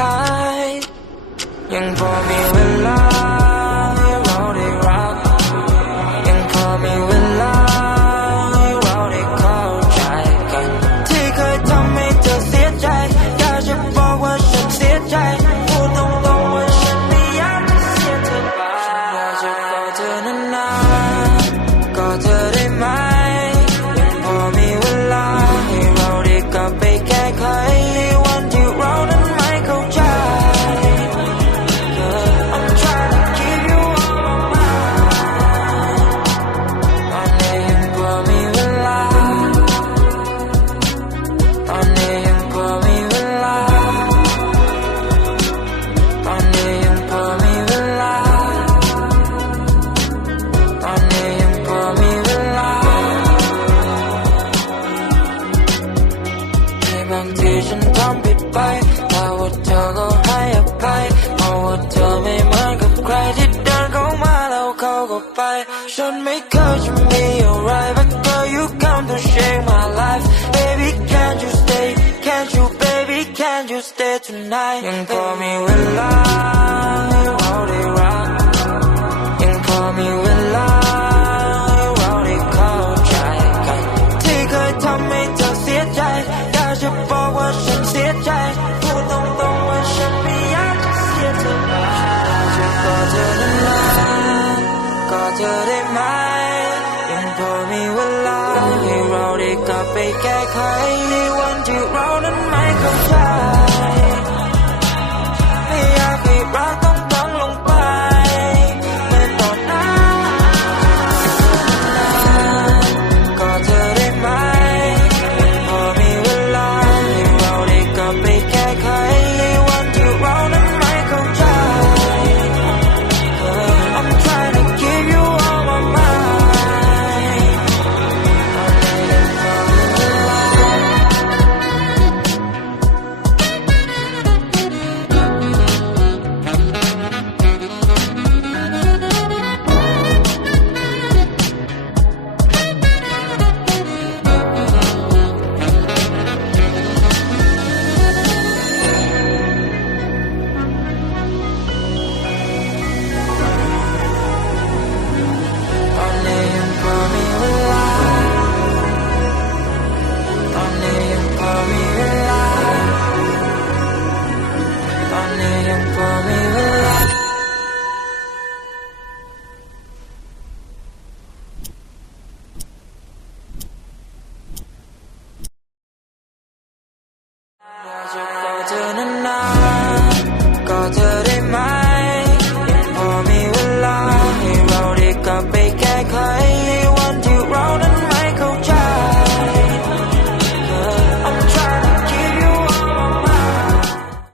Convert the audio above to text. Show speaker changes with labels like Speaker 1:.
Speaker 1: าย ยังพอมีเวลาให้เราได้รัก ยังพอมีเวลาให้เราได้เข้าใจกัน ที่เคยทำให้เธอเสียใจ อยากจะบอกว่าฉันเสียใจ พูดตรงๆว่าฉันไม่อยากจะเสียเธอไปฉันอยากจะกอดเธอนานๆกอดเธอได้ไหม stay tonight ยังพอมีเวลาให้เราได้รักยังพอมีเวลาให้เราได้เข้าใจกัน ที่เคยทำให้เธอเสียใจอยากจะบอกว่าฉันเสียใจพูดตรงๆว่าฉันไม่อยากจะเสียเธอไปอยากจะกอดเธอนานๆกอดเธอได้ไหมยังพอมีเวลาให้เราได้กลับไปแก้ไขในวันที่เรานั้นไม่เข้าใจ tiempo.